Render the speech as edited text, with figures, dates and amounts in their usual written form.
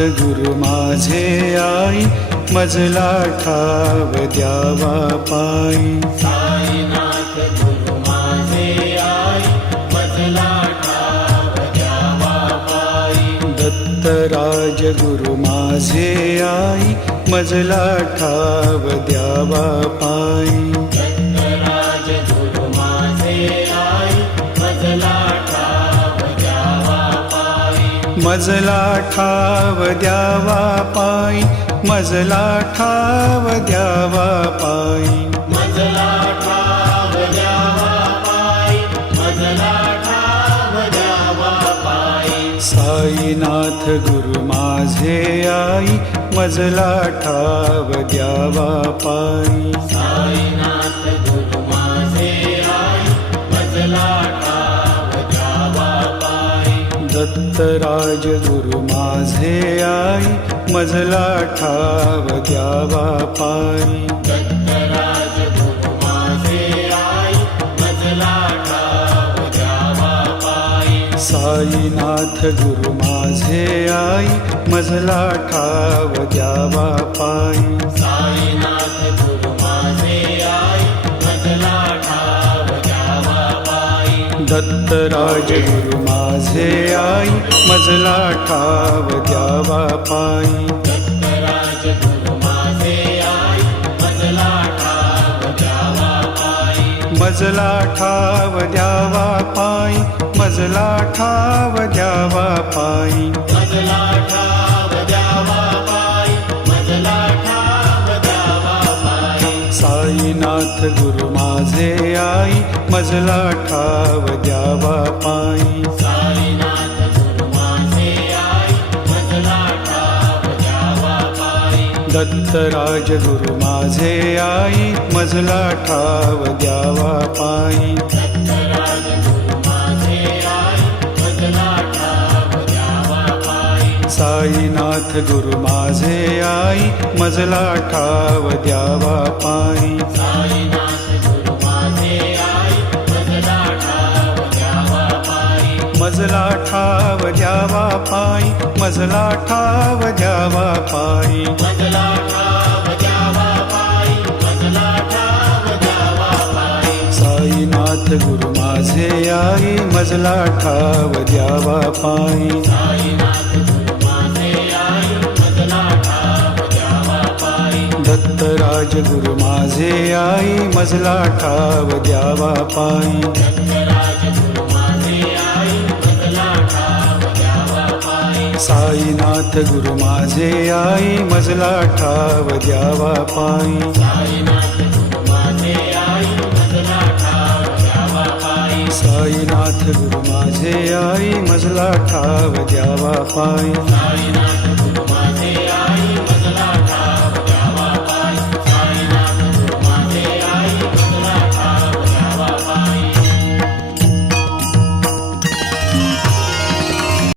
गुरु माझे आई, मजला ठाव द्यावा पायी. साईनाथ गुरु माझे आई, मजला ठाव द्यावा पायी. दत्तराज गुरु माझे आई, मजला ठाव द्यावा पायी. दत्तराज गुरु माझे आई, मजला ठाव द्यावा पायी. मजला ठाव द्यावा पायी, मजला ठाव द्यावा पायी. मजला ठाव द्यावा पायी, मजला ठाव द्यावा पायी. साईनाथ गुरु माझे आई, मजला ठाव द्यावा पायी. साईनाथ गुरु माझे आई, मजला ठाव द्यावा पायी. दत्तराज गुरु माझे आई, मजला ठाव द्यावा पायी. दत्तराज गुरु माझे आई, मजला ठाव द्यावा पायी. साईनाथ गुरु माझे आई, मजला ठाव द्यावा पायी. साईनाथ गुरु माझे आई, मजला ठाव द्यावा पायी. दत्तराज गुरु माझे आई, मजला ठाव द्यावा पायी. दत्तराज गुरु माझे आई, मजला ठाव द्यावा पायी. मजला ठाव द्यावा पायी, मजला ठाव द्यावा पायी. मजला ठाव द्यावा पायी, मजला ठाव द्यावा पायी. साईनाथ गुरु माझे आई, मजला ठाव द्यावा पायी. साईनाथ गुरु माझे आई, मजला ठाव द्यावा पायी. दत्तराज गुरु माझे आई, मजला ठाव द्यावा पायी. दत्तराज गुरु माझे आई, मजला ठाव द्यावा पायी. साईनाथ गुरु माझे आई, मजला ठाव द्यावा पायी. साईनाथ गुरु माझे आई, मजला ठाव द्यावा पायी. मजला ठाव द्यावा पायी, मजला ठाव द्यावा पायी. मजला ठाव द्यावा पायी, मजला ठाव द्यावा पायी. साईनाथ गुरु माझे आई, मजला ठाव द्यावा पायी. साईनाथ गुरु माझे आई, मजला ठाव द्यावा पायी. दत्तराज गुरु माझे आई, मजला ठाव द्यावा पायी. दत्तराज गुरु माझे आई, मजला ठाव द्यावा पायी. साईनाथ गुरु माझे आई, मजला ठाव द्यावा पायी. साईनाथ गुरु माझे आई, मजला ठाव द्यावा पायी. साईनाथ गुरु माझे आई, मजला ठाव द्यावा पायी. साईनाथ